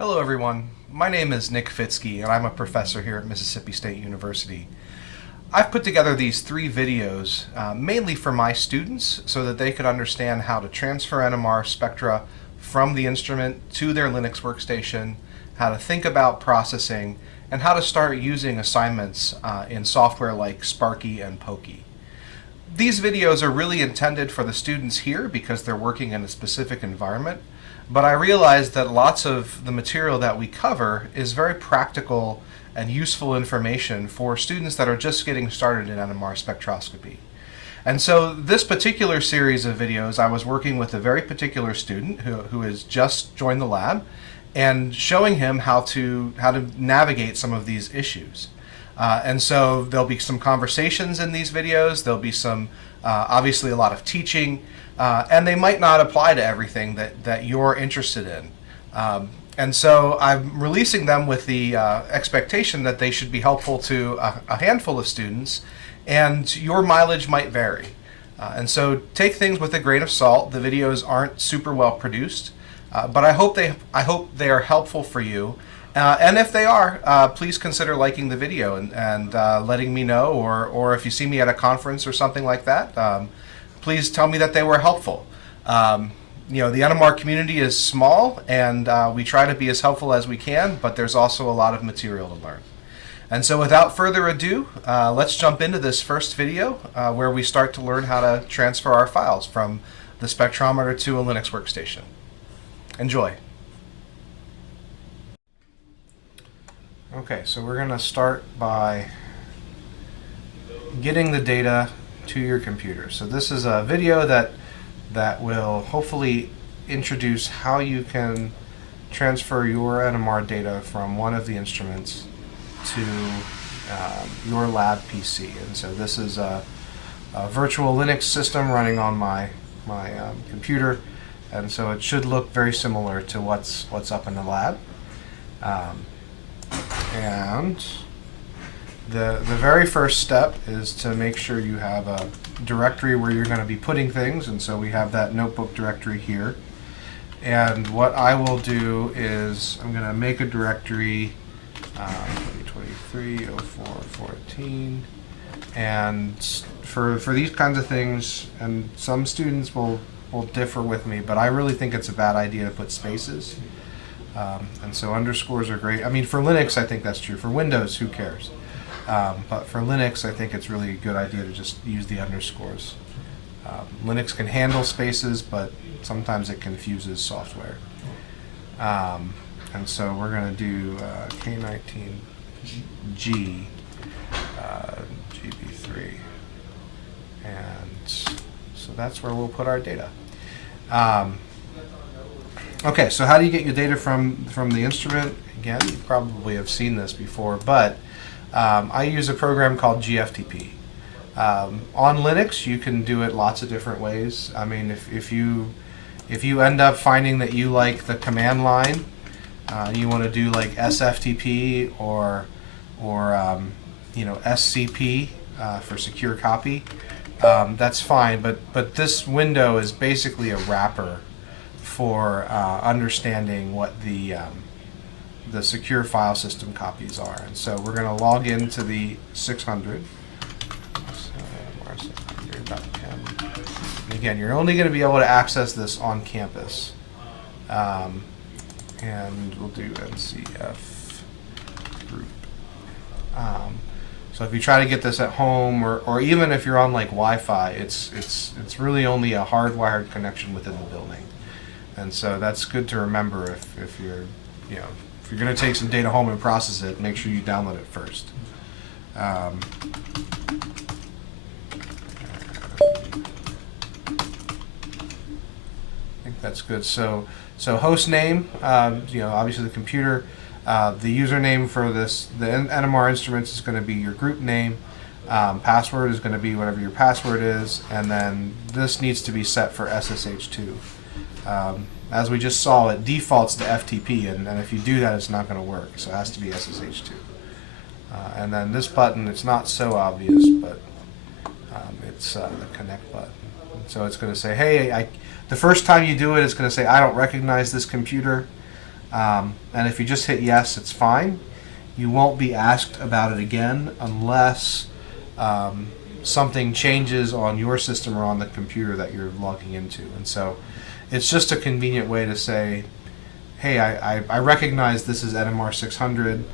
Hello everyone, my name is Nick Fitzke and I'm a professor here at Mississippi State University. I've put together these 3 videos mainly for my students so that they could understand how to transfer NMR spectra from the instrument to their Linux workstation, how to think about processing, and how to start using assignments in software like Sparky and Pokey. These videos are really intended for the students here because they're working in a specific environment, but I realize that lots of the material that we cover is very practical and useful information for students that are just getting started in NMR spectroscopy. And so this particular series of videos, I was working with a very particular student who has just joined the lab and showing him how to navigate some of these issues. And so there'll be some conversations in these videos, there'll be some, obviously a lot of teaching, and they might not apply to everything that you're interested in. And so I'm releasing them with the expectation that they should be helpful to a handful of students, and your mileage might vary. And so take things with a grain of salt. The videos aren't super well produced, but I hope they are helpful for you. And if they are, please consider liking the video and letting me know, or if you see me at a conference or something like that, please tell me that they were helpful. The NMR community is small, and we try to be as helpful as we can, but there's also a lot of material to learn. And so without further ado, let's jump into this first video where we start to learn how to transfer our files from the spectrometer to a Linux workstation. Enjoy. Okay, so we're going to start by getting the data to your computer. So this is a video that will hopefully introduce how you can transfer your NMR data from one of the instruments to your lab PC. And so this is a virtual Linux system running on my computer, and so it should look very similar to what's up in the lab. And the very first step is to make sure you have a directory where you're going to be putting things, and so we have that notebook directory here. And what I will do is I'm going to make a directory 2023 04 14, and for these kinds of things, and some students will differ with me, but I really think it's a bad idea to put spaces. And so underscores are great. I mean, for Linux, I think that's true. For Windows, who cares? But for Linux, I think it's really a good idea to just use the underscores. Linux can handle spaces, but sometimes it confuses software. And so we're going to do K19G GB3. And so that's where we'll put our data. Okay, so how do you get your data from the instrument? Again, you probably have seen this before, but I use a program called GFTP. On Linux, you can do it lots of different ways. I mean, if you end up finding that you like the command line, you want to do like SFTP or SCP for secure copy, that's fine. But this window is basically a wrapper for understanding what the secure file system copies are. And so we're going to log into the 600. And again, you're only going to be able to access this on campus. And we'll do NCF group. So if you try to get this at home, or even if you're on like Wi-Fi, it's really only a hardwired connection within the building. And so that's good to remember if you're going to take some data home and process it, make sure you download it first. I think that's good. So host name, obviously the computer, the username for the NMR instruments is going to be your group name. Password is going to be whatever your password is, and then this needs to be set for SSH2. As we just saw, it defaults to FTP, and if you do that, it's not going to work, so it has to be SSH2. And then this button, it's not so obvious, but it's the connect button. So it's going to say, hey, the first time you do it, it's going to say, I don't recognize this computer. And if you just hit yes, it's fine. You won't be asked about it again unless something changes on your system or on the computer that you're logging into. And so it's just a convenient way to say, hey, I recognize this is NMR 600,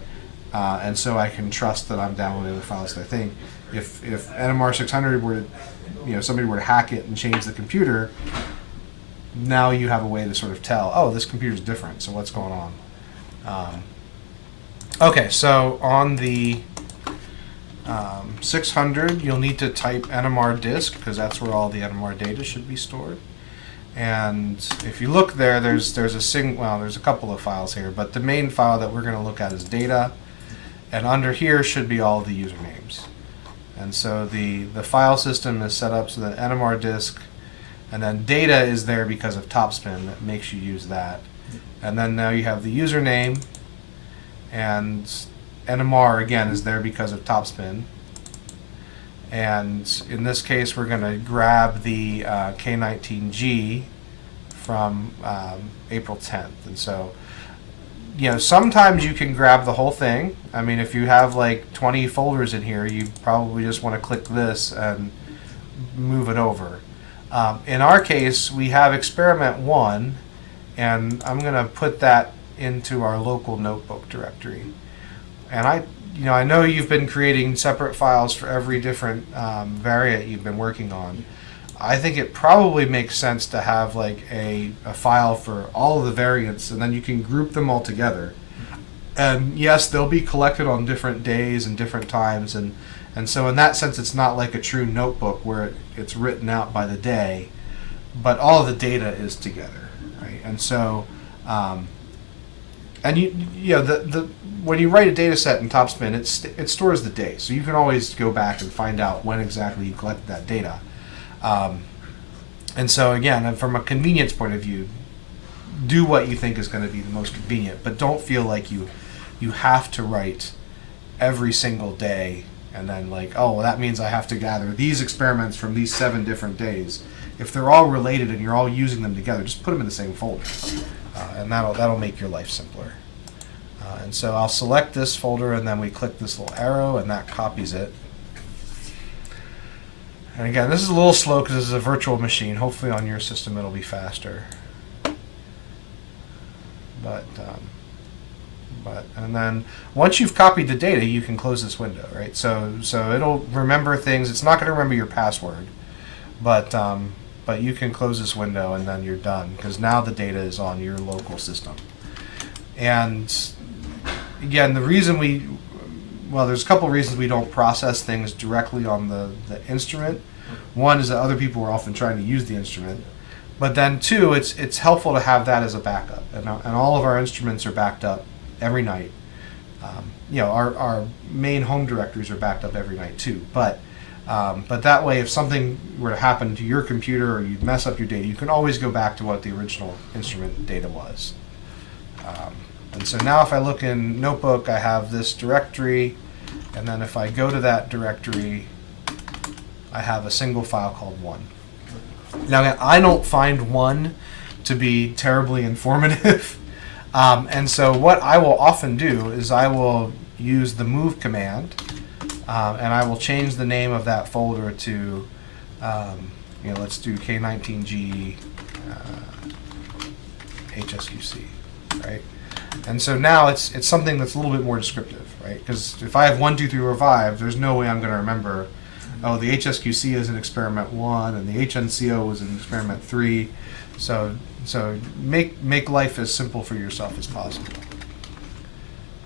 and so I can trust that I'm downloading the files that I think. If NMR 600 were to, somebody were to hack it and change the computer, now you have a way to sort of tell, oh, this computer's different, so what's going on? Okay, so on the 600, you'll need to type NMR disk, because that's where all the NMR data should be stored. And if you look there, there's a couple of files here, but the main file that we're going to look at is data, and under here should be all the usernames. And so the file system is set up so that NMR disk, and then data is there because of topspin that makes you use that. And then now you have the username, and NMR again is there because of topspin. And in this case, we're going to grab the K19G from April 10th. And so, sometimes you can grab the whole thing. I mean, if you have like 20 folders in here, you probably just want to click this and move it over. In our case, we have experiment 1, and I'm going to put that into our local notebook directory. And I know you've been creating separate files for every different variant you've been working on. I think it probably makes sense to have like a file for all of the variants, and then you can group them all together. And yes, they'll be collected on different days and different times, and so in that sense, it's not like a true notebook where it's written out by the day, but all of the data is together, right? And so, when you write a data set in Topspin, it stores the day, so you can always go back and find out when exactly you collected that data. And so again, from a convenience point of view, do what you think is going to be the most convenient, but don't feel like you have to write every single day and then like, oh, well, that means I have to gather these experiments from these 7 different days. If they're all related and you're all using them together, just put them in the same folder, and that'll make your life simpler. And so I'll select this folder, and then we click this little arrow, and that copies it. And again, this is a little slow because this is a virtual machine. Hopefully on your system it'll be faster. And then once you've copied the data, you can close this window, right? So it'll remember things. It's not going to remember your password, but you can close this window and then you're done, because now the data is on your local system. And again, there's a couple reasons we don't process things directly on the instrument. One is that other people are often trying to use the instrument, but then 2, it's helpful to have that as a backup. And all of our instruments are backed up every night. Our main home directories are backed up every night too. But that way, if something were to happen to your computer or you mess up your data, you can always go back to what the original instrument data was. And so now if I look in Notebook, I have this directory, and then if I go to that directory, I have a single file called 1. Now again, I don't find 1 to be terribly informative, and so what I will often do is I will use the move command, and I will change the name of that folder to, let's do K19G HSQC, right? And so now it's something that's a little bit more descriptive, right? Because if I have 1, 2, 3, 4, 5, there's no way I'm going to remember, oh, the HSQC is in experiment 1 and the HNCO was in experiment 3. So make life as simple for yourself as possible.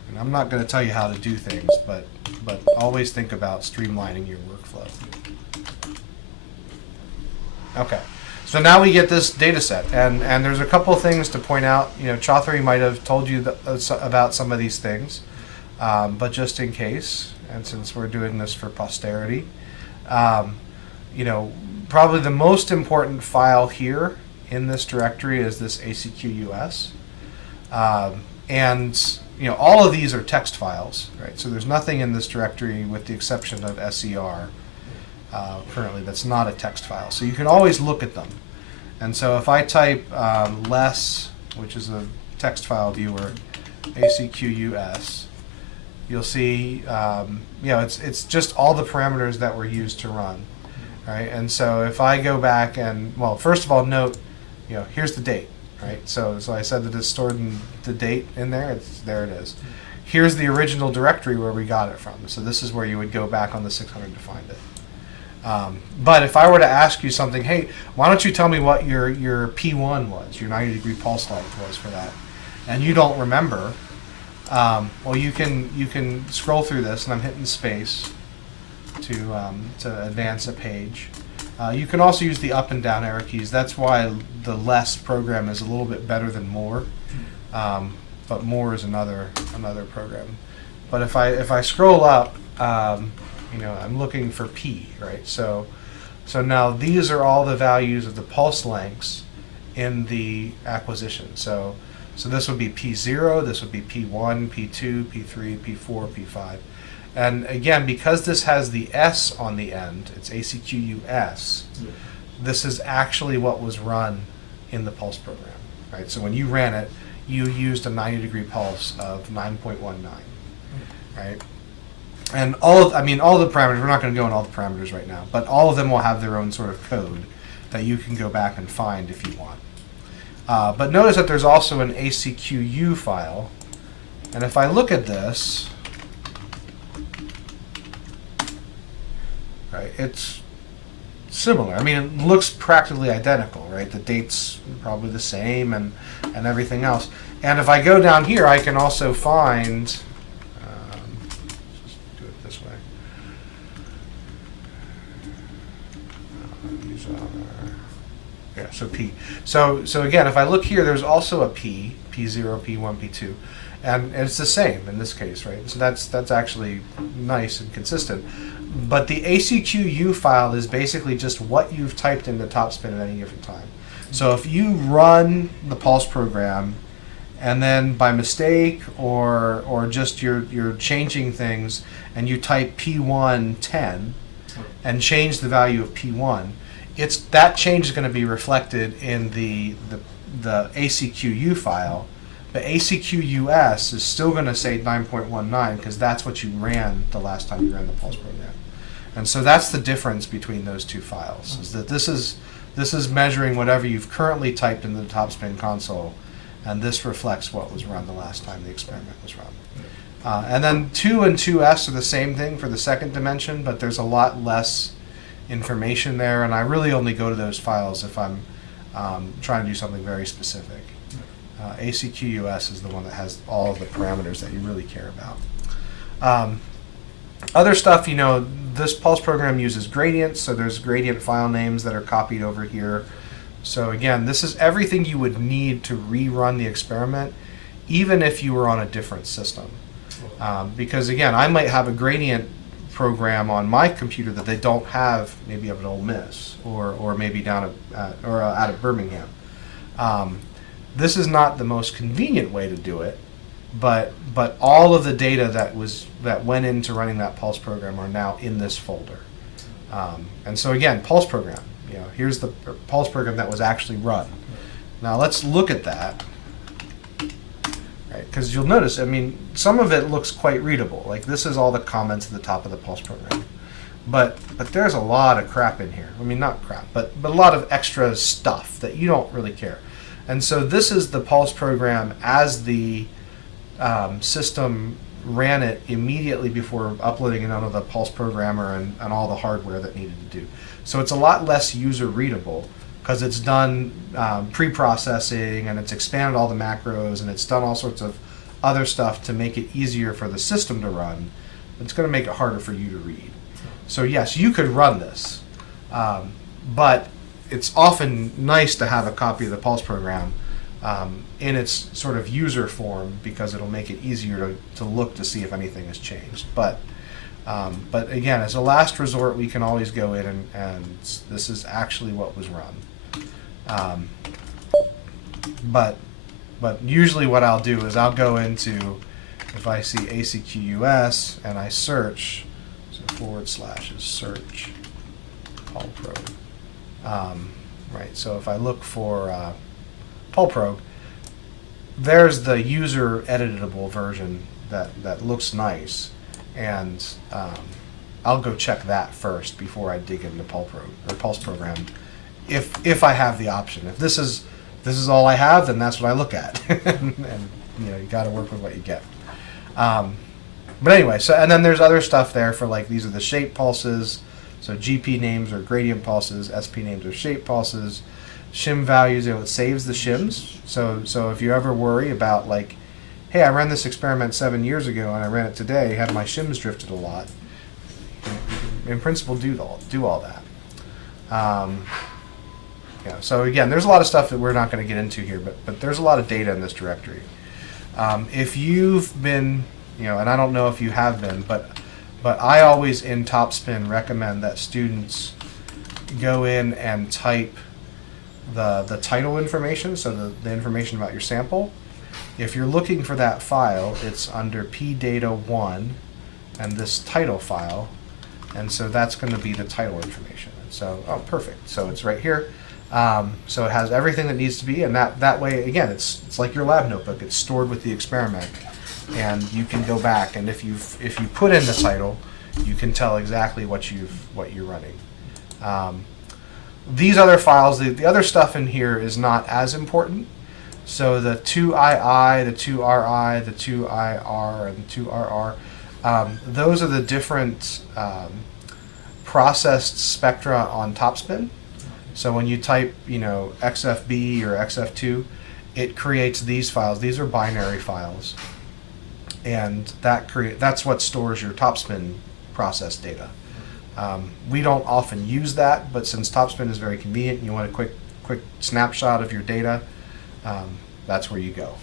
And I'm not going to tell you how to do things, but always think about streamlining your workflow. Okay. So now we get this data set, and there's a couple of things to point out. Chauthary might have told you about some of these things, but just in case, and since we're doing this for posterity, probably the most important file here in this directory is this ACQUS, and all of these are text files, right? So there's nothing in this directory with the exception of SER. Currently that's not a text file, so you can always look at them. And so if I type less, which is a text file viewer, HSQC, you'll see, it's just all the parameters that were used to run, right? And so if I go back and, well, first of all, note, here's the date, right? So I said that it's stored in the date in there. There it is. Here's the original directory where we got it from. So this is where you would go back on the 600 to find it. But if I were to ask you something, hey, why don't you tell me what your P1 was, your 90-degree pulse length was for that, and you don't remember, well, you can scroll through this, and I'm hitting space to advance a page. You can also use the up and down arrow keys. That's why the less program is a little bit better than more, but more is another program. But if I scroll up, I'm looking for P, right? So now these are all the values of the pulse lengths in the acquisition. So this would be P0, this would be P1, P2, P3, P4, P5. And again, because this has the S on the end, it's HSQC, this is actually what was run in the pulse program, right? So when you ran it, you used a 90-degree pulse of 9.19, right? And all the parameters, we're not going to go in all the parameters right now, but all of them will have their own sort of code that you can go back and find if you want. But notice that there's also an HSQC file, and if I look at this, right, it's similar. I mean, it looks practically identical, right? The date's probably the same and everything else. And if I go down here, I can also find, let's do it this way. So P. So again, if I look here, there's also a P, P0, P1, P2. And it's the same in this case, right? So that's actually nice and consistent. But the HSQC file is basically just what you've typed into Topspin at any given time. So if you run the pulse program and then by mistake or just you're changing things and you type P1 10 and change the value of P1, that change is going to be reflected in the HSQC file. The HSQC is still going to say 9.19 because that's what you ran the last time you ran the pulse program. And so that's the difference between those two files, is that this is measuring whatever you've currently typed into the Topspin console, and this reflects what was run the last time the experiment was run. And then 2 and 2s are the same thing for the second dimension, but there's a lot less information there, and I really only go to those files if I'm trying to do something very specific. HSQC is the one that has all of the parameters that you really care about. Other stuff, this pulse program uses gradients, so there's gradient file names that are copied over here. So again, this is everything you would need to rerun the experiment, even if you were on a different system. Because again, I might have a gradient program on my computer that they don't have, maybe up at Ole Miss or maybe down out of Birmingham. This is not the most convenient way to do it, but all of the data that went into running that pulse program are now in this folder. And so again, pulse program. Here's the pulse program that was actually run. Now let's look at that, right? Because you'll notice, some of it looks quite readable. Like this is all the comments at the top of the pulse program, but there's a lot of crap in here. Not crap, but a lot of extra stuff that you don't really care. And so this is the pulse program as the system ran it immediately before uploading it onto the pulse programmer and all the hardware that needed to do. So it's a lot less user readable because it's done pre-processing and it's expanded all the macros and it's done all sorts of other stuff to make it easier for the system to run. It's going to make it harder for you to read. So yes, you could run this, but it's often nice to have a copy of the pulse program in its sort of user form because it'll make it easier to look to see if anything has changed. But again, as a last resort, we can always go in and this is actually what was run. But usually what I'll do is I'll go into, if I see HSQC and I search, so / is search pulprog. Right, so if I look for pulprog, there's the user editable version that looks nice, and I'll go check that first before I dig into Pulse Program, if I have the option. If this is all I have, then that's what I look at, and you got to work with what you get. But anyway, so and then there's other stuff there for like these are the shape pulses, so GP names are gradient pulses, SP names are shape pulses, shim values. It saves the shims. So if you ever worry about like, hey, I ran this experiment 7 years ago and I ran it today, had my shims drifted a lot. In principle, do all that. So again, there's a lot of stuff that we're not going to get into here, but there's a lot of data in this directory. If you've been, and I don't know if you have been, but I always in Topspin recommend that students go in and type the title information, so the information about your sample. If you're looking for that file, it's under pdata1 and this title file, and so that's going to be the title information. So, oh, perfect. So it's right here. So it has everything that needs to be, and that way, again, it's like your lab notebook. It's stored with the experiment, and you can go back, and if you put in the title, you can tell exactly what you're running. These other files, the other stuff in here is not as important. So the 2II, the 2RI, the 2IR, and the 2RR, those are the different processed spectra on Topspin. So when you type, XFB or XF2, it creates these files. These are binary files, and that's what stores your Topspin process data. We don't often use that, but since Topspin is very convenient, and you want a quick snapshot of your data, that's where you go.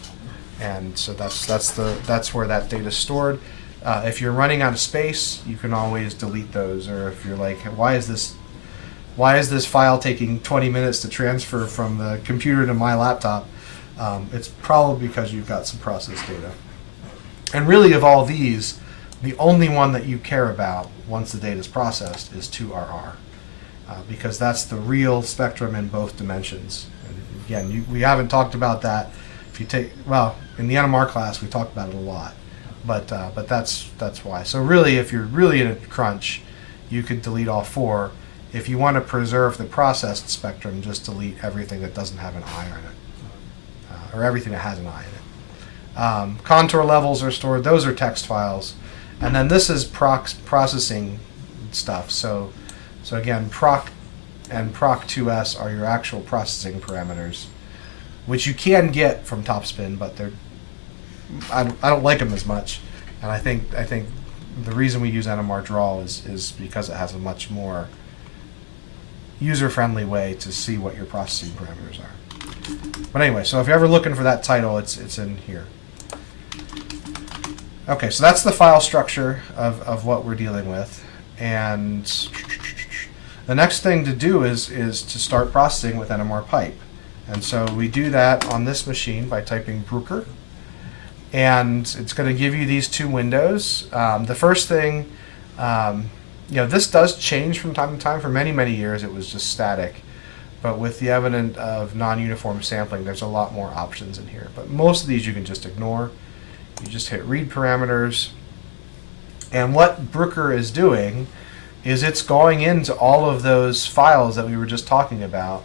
And so that's where that data is stored. If you're running out of space, you can always delete those. Or if you're like, why is this file taking 20 minutes to transfer from the computer to my laptop? It's probably because you've got some process data. And really, of all these, the only one that you care about once the data is processed is 2RR, because that's the real spectrum in both dimensions. And again, we haven't talked about that. If you take, in the NMR class, we talked about it a lot, but that's why. So really, if you're really in a crunch, you could delete all four. If you want to preserve the processed spectrum, just delete everything that doesn't have an I in it, or everything that has an I in it. Contour levels are stored. Those are text files. And then this is processing stuff. So again, proc and proc2s are your actual processing parameters, which you can get from Topspin, but I don't like them as much. And I think the reason we use NMR draw is because it has a much more user-friendly way to see what your processing parameters are. But anyway, so if you're ever looking for that title, it's in here. Okay, so that's the file structure of what we're dealing with. And the next thing to do is to start processing with NMRPipe. And so we do that on this machine by typing Bruker. And it's going to give you these two windows. The first thing, this does change from time to time. For many, many years, it was just static. But with the advent of non-uniform sampling, there's a lot more options in here. But most of these you can just ignore. You just hit read parameters. And what Bruker is doing is it's going into all of those files that we were just talking about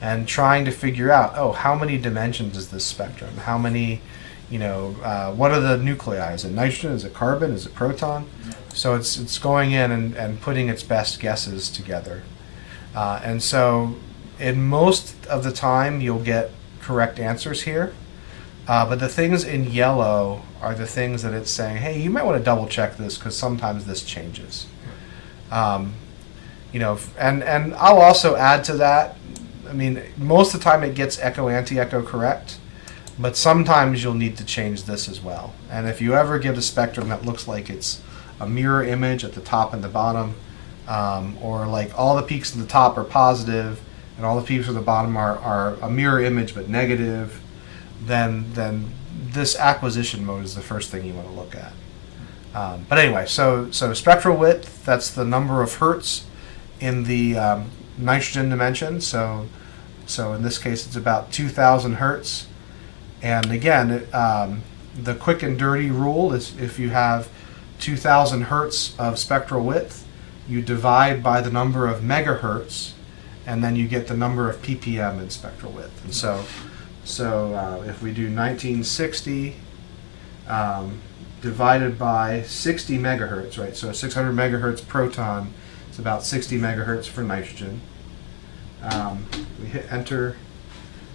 and trying to figure out, how many dimensions is this spectrum? How many, what are the nuclei? Is it nitrogen? Is it carbon? Is it proton? So it's going in and putting its best guesses together. And so in most of the time, you'll get correct answers here. But the things in yellow are the things that it's saying, hey, you might want to double check this because sometimes this changes. And I'll also add to that, most of the time it gets echo, anti-echo correct, but sometimes you'll need to change this as well. And if you ever get a spectrum that looks like it's a mirror image at the top and the bottom, or like all the peaks at the top are positive and all the peaks at the bottom are a mirror image but negative, then this acquisition mode is the first thing you want to look at. But anyway, so spectral width, that's the number of hertz in the nitrogen dimension. So in this case, it's about 2,000 hertz. And again, the quick and dirty rule is if you have 2,000 hertz of spectral width, you divide by the number of megahertz, and then you get the number of ppm in spectral width. And so if we do 1960 divided by 60 megahertz, right? So a 600 megahertz proton is about 60 megahertz for nitrogen. We hit enter,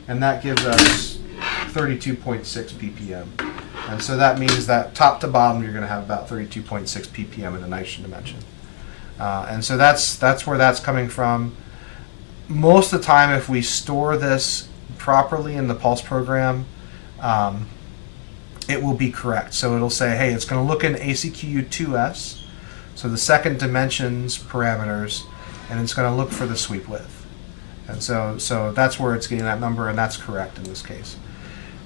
and that gives us 32.6 ppm. And so that means that top to bottom you're going to have about 32.6 ppm in the nitrogen dimension. And so that's where that's coming from. Most of the time, if we store this properly in the pulse program, it will be correct. So it'll say, hey, it's going to look in ACQU2S, so the second dimensions parameters, and it's going to look for the sweep width. And so that's where it's getting that number, and that's correct in this case.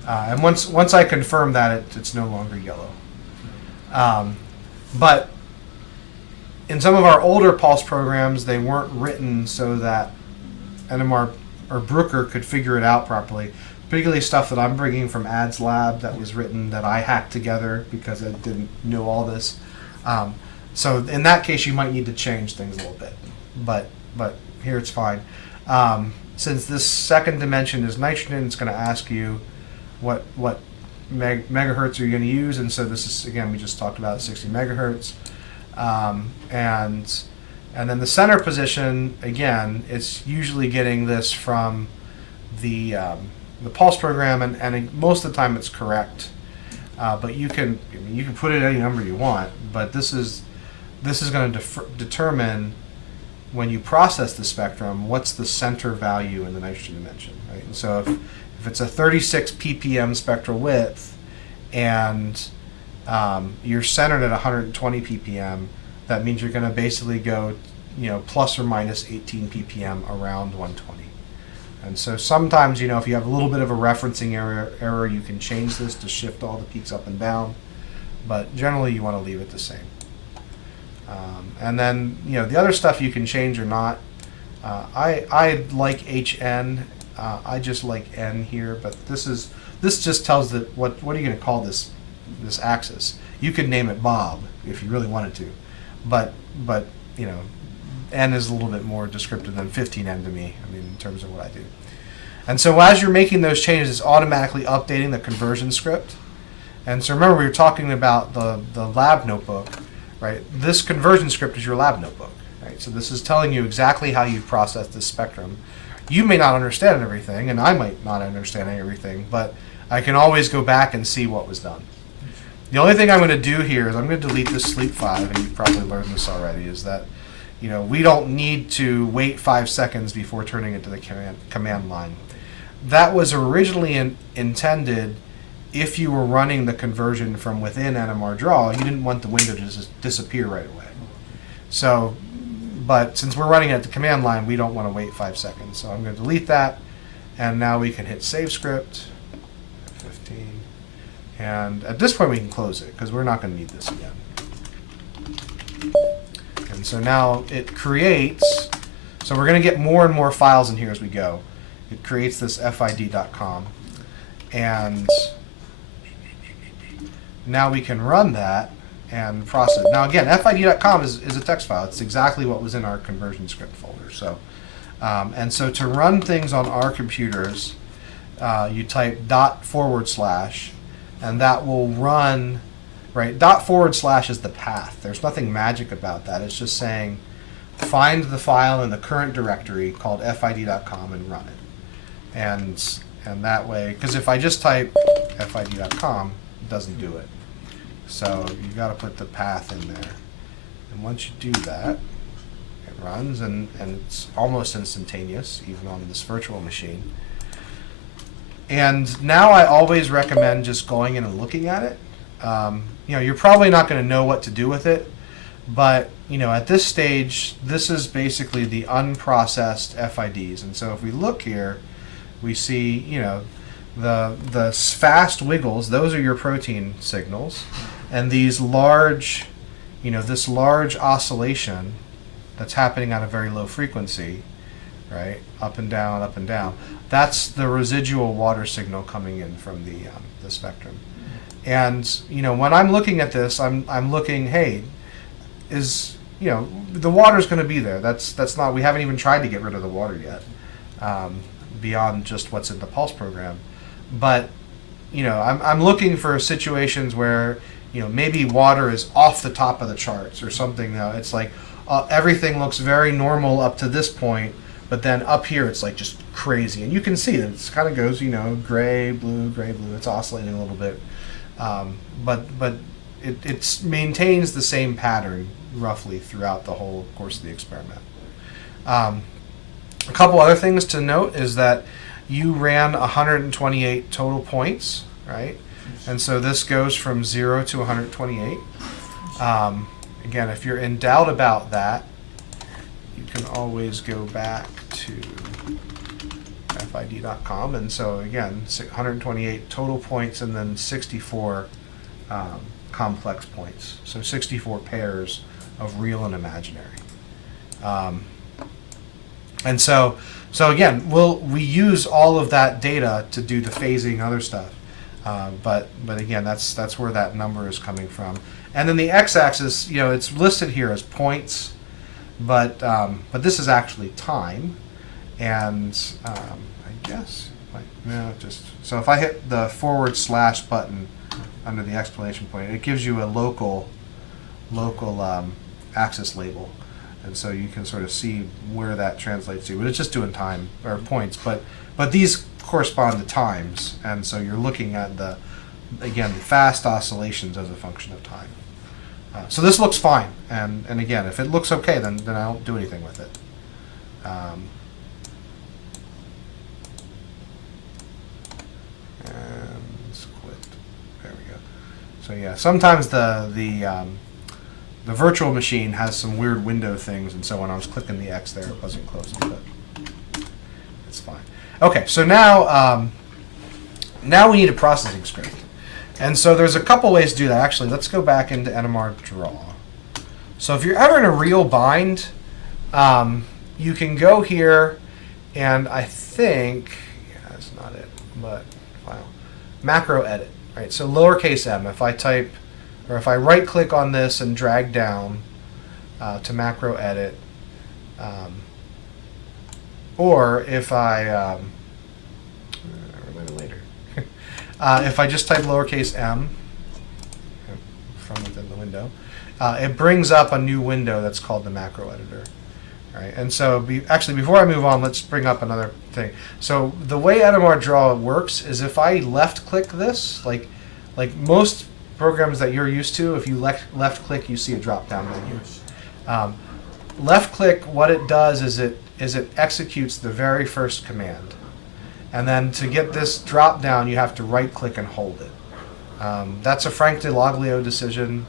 And once I confirm that, it's no longer yellow. But in some of our older pulse programs, they weren't written so that NMR or Bruker could figure it out properly. Particularly stuff that I'm bringing from Ad's lab that was written that I hacked together because I didn't know all this. So in that case, you might need to change things a little bit. But here it's fine. Since this second dimension is nitrogen, it's going to ask you what megahertz are you going to use, and so this is, again, we just talked about 60 megahertz. And then the center position, again, it's usually getting this from the pulse program, and most of the time it's correct. But you can put it any number you want, but this is going to determine, when you process the spectrum, what's the center value in the nitrogen dimension, right? And so if it's a 36 ppm spectral width and you're centered at 120 ppm, that means you're going to basically go, plus or minus 18 ppm around 120. And so sometimes, if you have a little bit of a referencing error, you can change this to shift all the peaks up and down, but generally you want to leave it the same. And then, the other stuff you can change or not. I like HN. I just like N here, but this just tells that what are you going to call this axis? You could name it Bob if you really wanted to, but N is a little bit more descriptive than 15N to me, in terms of what I do. And so as you're making those changes, it's automatically updating the conversion script. And so remember, we were talking about the lab notebook, right? This conversion script is your lab notebook, right? So this is telling you exactly how you process this spectrum. You may not understand everything, and I might not understand everything, but I can always go back and see what was done. The only thing I'm going to do here is I'm going to delete this sleep 5, and you've probably learned this already, is that we don't need to wait 5 seconds before turning it to the command line. That was originally intended if you were running the conversion from within NMR Draw. You didn't want the window to just disappear right away. So, but since we're running it at the command line, we don't want to wait 5 seconds. So I'm going to delete that, and now we can hit Save Script, 15, and at this point we can close it because we're not going to need this again. And so now it creates, so we're going to get more and more files in here as we go. It creates this FID.com, and now we can run that and process it. Now again, FID.com is a text file. It's exactly what was in our conversion script folder. So, and so to run things on our computers, you type // and that will run, right? // is the path. There's nothing magic about that. It's just saying, find the file in the current directory called FID.com and run it. And that way, because if I just type FID.com, it doesn't do it. So you got to put the path in there. And once you do that, it runs, and it's almost instantaneous, even on this virtual machine. And now I always recommend just going in and looking at it. You're probably not going to know what to do with it, but at this stage, this is basically the unprocessed FIDs. And so if we look here, we see, the fast wiggles, those are your protein signals, and these large, this large oscillation that's happening at a very low frequency, right? up and down, up and down. That's the residual water signal coming in from the spectrum. And when I'm looking at this, I'm looking, hey, the water's going to be there. That's not. We haven't even tried to get rid of the water yet, beyond just what's in the pulse program. But I'm looking for situations where maybe water is off the top of the charts or something. It's like everything looks very normal up to this point, but then up here it's like just crazy, and you can see that it kind of goes gray, blue. It's oscillating a little bit, but it maintains the same pattern roughly throughout the whole course of the experiment. A couple other things to note is that you ran 128 total points, right? And so this goes from 0 to 128. Again, if you're in doubt about that, you can always go back to FID.com. And so again, 128 total points and then 64 complex points. So 64 pairs of real and imaginary. And so again, we use all of that data to do the phasing and other stuff. But again, that's where that number is coming from. And then the x-axis, it's listed here as points, but this is actually time. And I guess so if I hit the / button under the exclamation point, it gives you a local axis label, and so you can sort of see where that translates to. But it's just doing time or points, but these correspond to times, and so you're looking at the fast oscillations as a function of time. So this looks fine, and again, if it looks okay, then I don't do anything with it. And it's quit. There we go. So yeah, sometimes the virtual machine has some weird window things, and so when I was clicking the X there, it wasn't closing, but it's fine. Okay, so now we need a processing script. And so there's a couple ways to do that. Actually, let's go back into NMR Draw. So if you're ever in a real bind, you can go here, and I think, that's not it, but file, macro edit, right? So lowercase m, if I right click on this and drag down to macro edit, or if I, later, if I just type lowercase m from within the window, it brings up a new window that's called the macro editor. Right? And so actually, before I move on, let's bring up another thing. So the way NMR Draw works is if I left click this, like most programs that you're used to, if you left click, you see a drop down menu. Left click, what it does is it executes the very first command, and then to get this drop down, you have to right click and hold it. That's a Frank DeLoglio decision.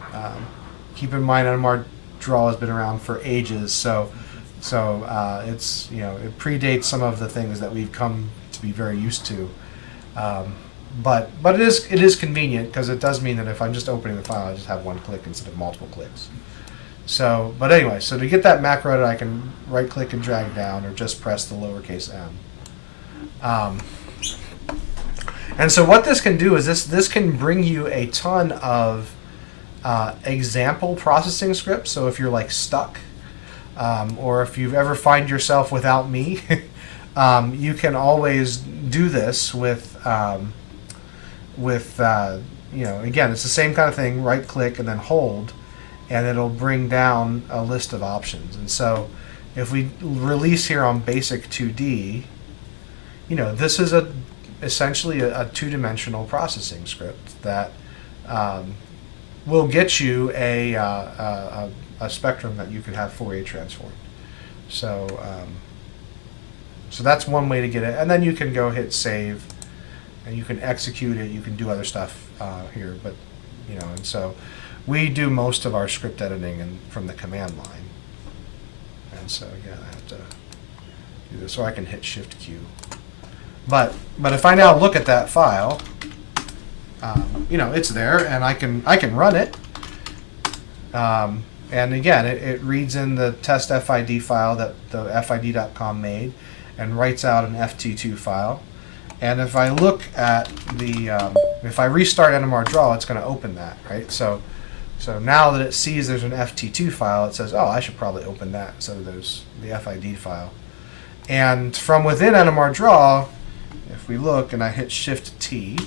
Keep in mind, NMR Draw has been around for ages, so it's it predates some of the things that we've come to be very used to. But it is convenient, because it does mean that if I'm just opening the file, I just have one click instead of multiple clicks. So, but anyway, so to get that macro edit, I can right click and drag down, or just press the lowercase m. And so what this can do is this can bring you a ton of example processing scripts. So if you're like stuck, or if you ever find yourself without me, you can always do this with again, it's the same kind of thing, right click and then hold, and it'll bring down a list of options. And so if we release here on basic 2D, this is essentially a two-dimensional processing script that will get you a spectrum that you could have Fourier transformed. So that's one way to get it, and then you can go hit save, and you can execute it. You can do other stuff here, but and so we do most of our script editing from the command line. And so again, I have to do this, or I can hit Shift Q. But if I now look at that file, it's there, and I can run it. And again, it reads in the test FID file that the FID.com made, and writes out an FT2 file. And if I look at the, if I restart NMR Draw, it's going to open that, right? So now that it sees there's an FT2 file, it says, oh, I should probably open that instead of the FID file. And from within NMR Draw, if we look and I hit Shift T,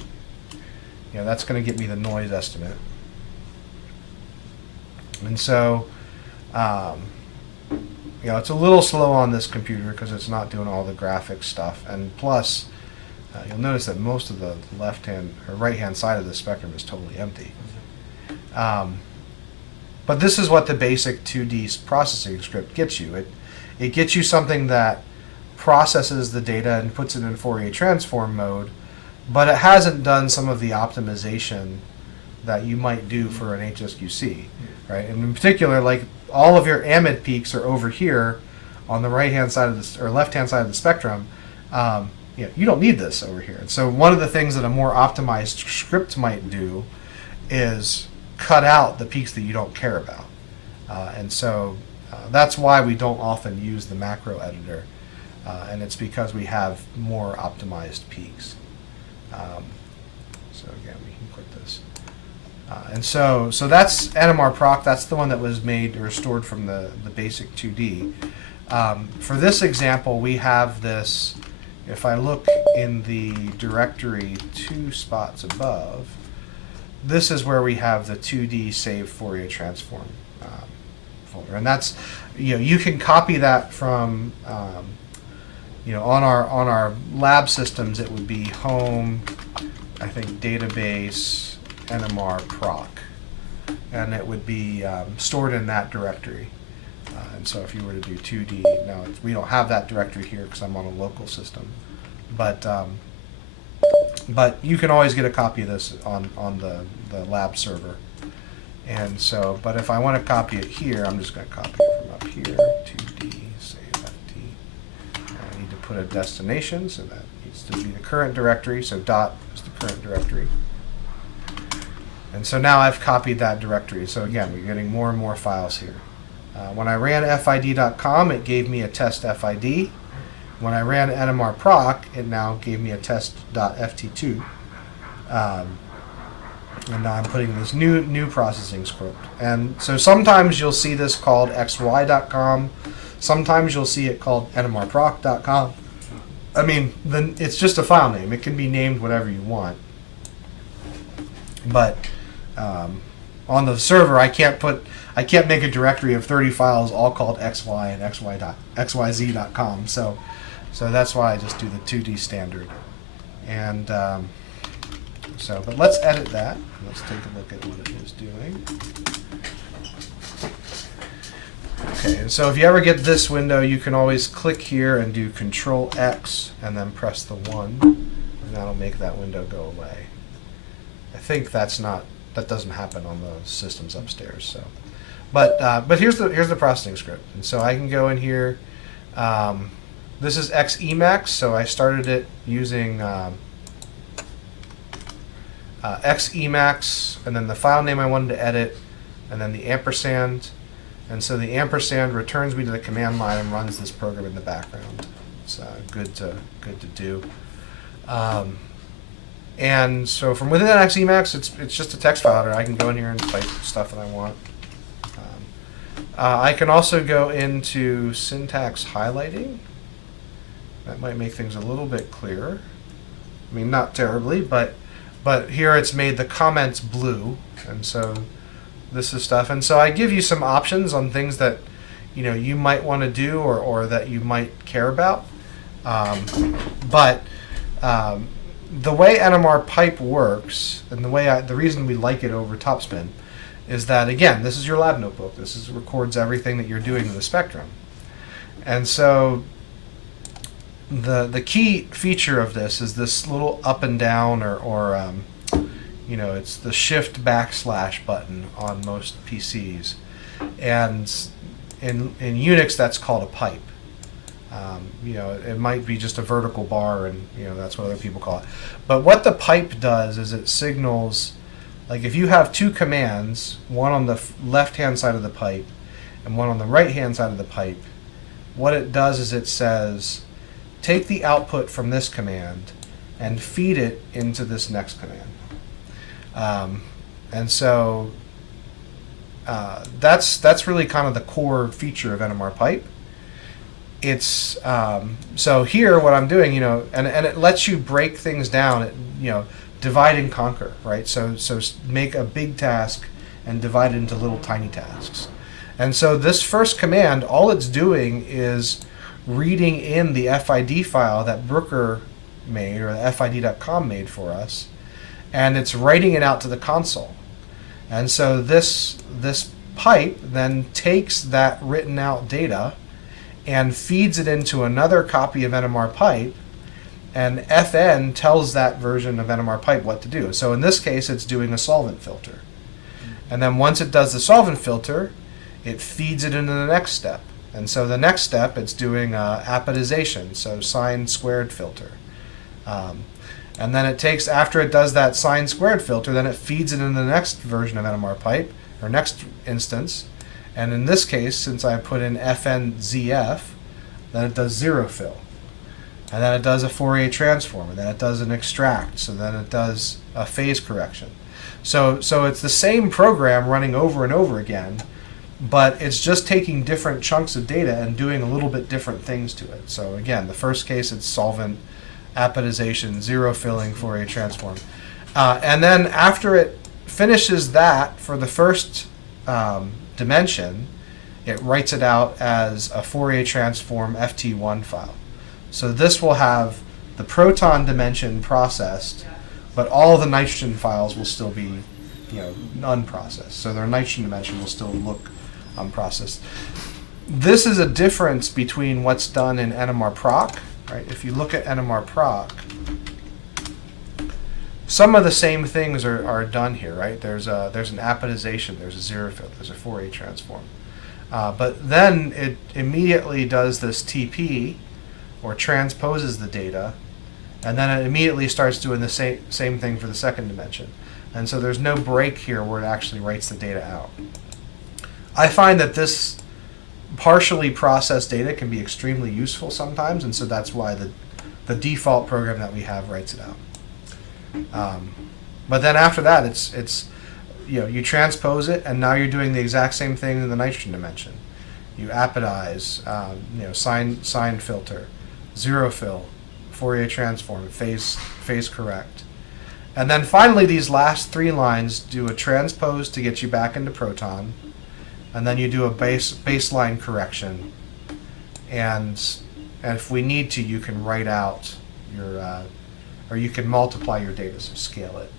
that's going to get me the noise estimate. And so, it's a little slow on this computer because it's not doing all the graphics stuff. And plus, you'll notice that most of the left-hand or right-hand side of the spectrum is totally empty. But this is what the basic 2D processing script gets you. It gets you something that processes the data and puts it in Fourier transform mode, but it hasn't done some of the optimization that you might do for an HSQC, right? And in particular, like all of your amide peaks are over here on the right-hand side of the or left-hand side of the spectrum. You don't need this over here. And so one of the things that a more optimized script might do is cut out the peaks that you don't care about. And so that's why we don't often use the macro editor. And it's because we have more optimized peaks. So again, we can quit this. And so that's NMR Proc. That's the one that was made or stored from the basic 2D. For this example, we have this. If I look in the directory 2 spots above, this is where we have the 2D save Fourier transform folder, and that's you can copy that from on our lab systems. It would be home, I think database NMR Proc, and it would be stored in that directory. And so if you were to do 2D, now we don't have that directory here because I'm on a local system, but you can always get a copy of this on the lab server. And so, but if I want to copy it here, I'm just going to copy it from up here, 2D, save FT. I need to put a destination, so that needs to be the current directory, so dot is the current directory. And so now I've copied that directory. So again, we're getting more and more files here. When I ran FID.com, it gave me a test FID. When I ran NMR Proc, it now gave me a test.ft2. And now I'm putting this new processing script. And so sometimes you'll see this called xy.com. Sometimes you'll see it called nmrproc.com. I mean, then it's just a file name. It can be named whatever you want. But on the server, I can't make a directory of 30 files all called xy and xyz.com. So that's why I just do the 2D standard. And but let's edit that. Let's take a look at what it is doing. Okay, and so if you ever get this window, you can always click here and do Control X and then press the 1, and that'll make that window go away. I think that doesn't happen on the systems upstairs. So, but here's the processing script, and so I can go in here. This is XEmax, so I started it using XEmax, and then the file name I wanted to edit, and then the ampersand. And so the ampersand returns me to the command line and runs this program in the background. It's good to do. And so from within that XEmax, it's just a text file editor. I can go in here and type stuff that I want. I can also go into syntax highlighting. That might make things a little bit clearer. I mean, not terribly, but here it's made the comments blue, and so this is stuff. And so I give you some options on things that you might want to do or that you might care about. But the way NMRPipe works, and the reason we like it over Topspin, is that again, this is your lab notebook. This records everything that you're doing in the spectrum, and so the key feature of this is this little up and down or it's the shift / button on most PCs, and in Unix that's called a pipe. It might be just a vertical bar, and that's what other people call it. But what the pipe does is it signals, like if you have two commands, one on the left-hand side of the pipe and one on the right-hand side of the pipe, what it does is it says, take the output from this command and feed it into this next command. And so that's really kind of the core feature of NMRPipe. It's so here what I'm doing, and it lets you break things down, divide and conquer, right? So make a big task and divide it into little tiny tasks. And so this first command, all it's doing is reading in the FID file that Bruker made, or the FID.com made for us, and it's writing it out to the console. And so this pipe then takes that written out data and feeds it into another copy of NMRPipe, and FN tells that version of NMRPipe what to do. So in this case, it's doing a solvent filter. And then once it does the solvent filter, it feeds it into the next step. And so the next step, it's doing apodization, so sine squared filter. And then it takes, after it does that sine squared filter, then it feeds it into the next version of NMRPipe, or next instance. And in this case, since I put in FNZF, then it does zero fill. And then it does a Fourier transform, and then it does an extract, so then it does a phase correction. So it's the same program running over and over again, but it's just taking different chunks of data and doing a little bit different things to it. So again, the first case, it's solvent, apodization, zero filling, Fourier transform. And then after it finishes that for the first dimension, it writes it out as a Fourier transform FT1 file. So this will have the proton dimension processed, but all the nitrogen files will still be, unprocessed. So their nitrogen dimension will still look unprocessed. This is a difference between what's done in NMRProc, right? If you look at NMRProc, some of the same things are done here, right? There's an apodization, there's a zero fill, there's a Fourier transform. But then it immediately does this TP, or transposes the data, and then it immediately starts doing the same thing for the second dimension. And so there's no break here where it actually writes the data out. I find that this partially processed data can be extremely useful sometimes, and so that's why the default program that we have writes it out. But then after that, it's you transpose it, and now you're doing the exact same thing in the nitrogen dimension. You apodize, sine filter, zero fill, Fourier transform, phase correct. And then finally, these last three lines do a transpose to get you back into proton, and then you do a baseline correction. And if we need to, you can write out your, or you can multiply your data, so scale it.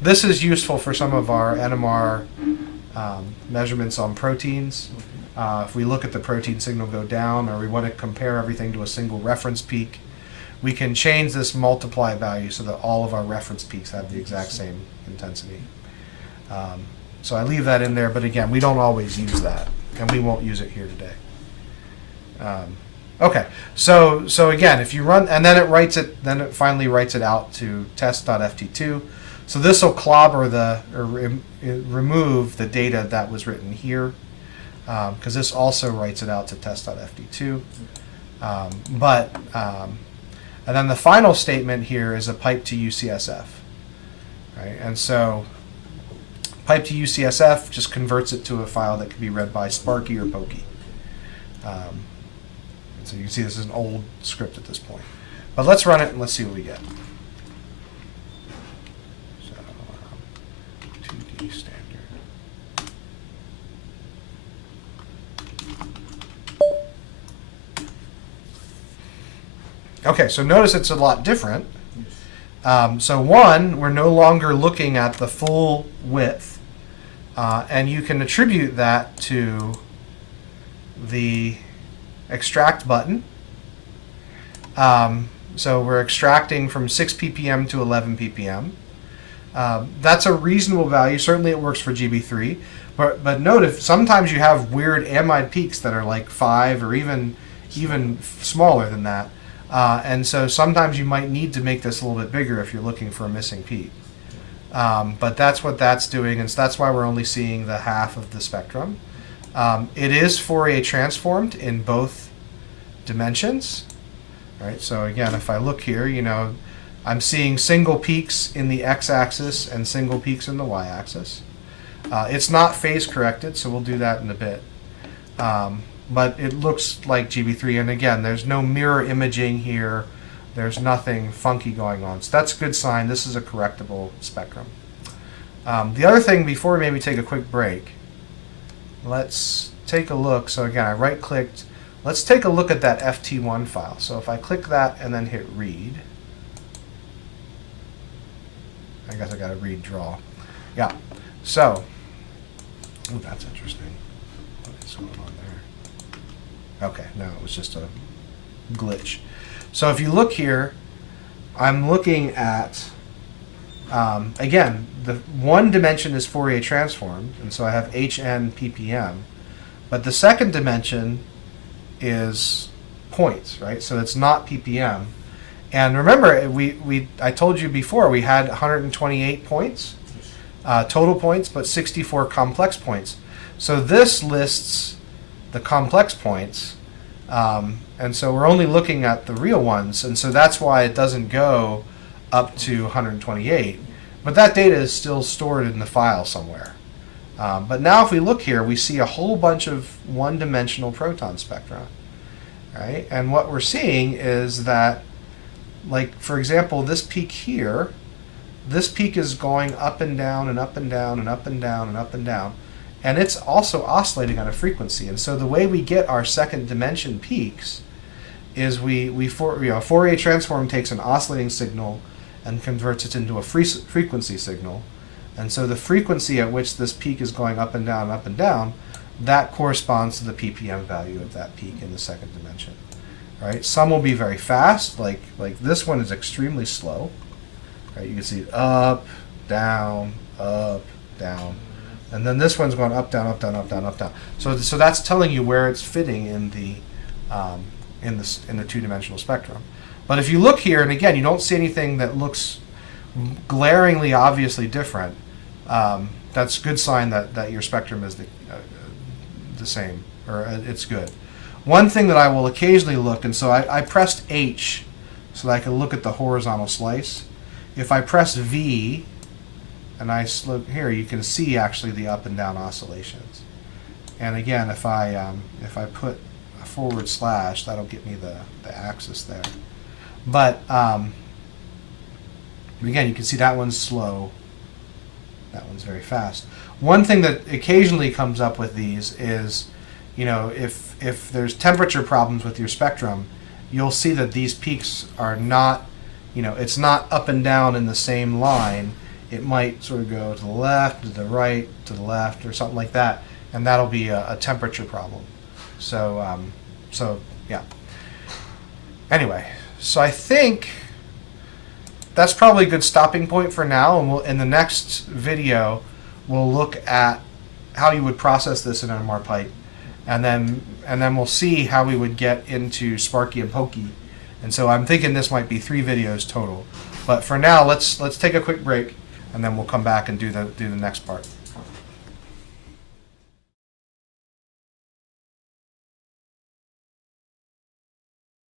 This is useful for some of our NMR measurements on proteins. If we look at the protein signal go down, or we want to compare everything to a single reference peak, we can change this multiply value so that all of our reference peaks have the exact same intensity. So I leave that in there, but again, we don't always use that, and we won't use it here today. Okay, so again, if you run, and then it finally writes it out to test.ft2. So this will clobber remove the data that was written here, because this also writes it out to test.ft2. And then the final statement here is a pipe to UCSF, right? And so pipe to UCSF just converts it to a file that can be read by Sparky or Pokey. So you can see this is an old script at this point. But let's run it and let's see what we get. So 2D standard. Okay, so notice it's a lot different. So one, we're no longer looking at the full width, and you can attribute that to the extract button. So we're extracting from 6 ppm to 11 ppm. That's a reasonable value. Certainly it works for GB3. But note, if sometimes you have weird amide peaks that are like 5 or even smaller than that. And so sometimes you might need to make this a little bit bigger if you're looking for a missing peak. But that's what that's doing, and so that's why we're only seeing the half of the spectrum. It is Fourier transformed in both dimensions. Right? So again, if I look here, you know, I'm seeing single peaks in the x-axis and single peaks in the y-axis. It's not phase corrected, so we'll do that in a bit. But it looks like GB3, and again, there's no mirror imaging here. There's nothing funky going on. So that's a good sign. This is a correctable spectrum. The other thing, before we maybe take a quick break, let's take a look. So again, I right-clicked. Let's take a look at that FT1 file. So if I click that and then hit read, I guess I got to read draw. Yeah. So, oh, that's interesting. What is going on there? Okay, no, it was just a glitch. So if you look here, I'm looking at, again, the one dimension is Fourier transformed, and so I have HN ppm. But the second dimension is points, right? So it's not ppm. And remember, I told you before, we had 128 points, total points, but 64 complex points. So this lists the complex points, and so we're only looking at the real ones, and so that's why it doesn't go up to 128. But that data is still stored in the file somewhere. But now if we look here, we see a whole bunch of one-dimensional proton spectra, right? And what we're seeing is that, like, for example, this peak here, this peak is going up and down and up and down and up and down and up and down, and it's also oscillating on a frequency. And so the way we get our second dimension peaks is Fourier transform takes an oscillating signal and converts it into a frequency signal. And so the frequency at which this peak is going up and down, that corresponds to the ppm value of that peak in the second dimension. Right? Some will be very fast, like this one is extremely slow. Right? You can see up, down, and then this one's going up, down, up, down, up, down, up, down. So that's telling you where it's fitting in the two-dimensional spectrum. But if you look here, and again, you don't see anything that looks glaringly obviously different. That's a good sign that your spectrum is the same, or it's good. One thing that I will occasionally look, and so I pressed H so that I can look at the horizontal slice. If I press V and I look here, you can see actually the up and down oscillations. And again, if I put a forward slash, that'll get me the axis there. But again, you can see that one's slow, that one's very fast. One thing that occasionally comes up with these is, you know, if there's temperature problems with your spectrum, you'll see that these peaks are not, you know, it's not up and down in the same line. It might sort of go to the left, to the right, to the left, or something like that, and that'll be a temperature problem. So, yeah. Anyway, so I think that's probably a good stopping point for now, and in the next video, we'll look at how you would process this in NMRPipe, and then we'll see how we would get into Sparky and Pokey. And so I'm thinking this might be 3 videos total. But for now, let's take a quick break, and then we'll come back and do the next part.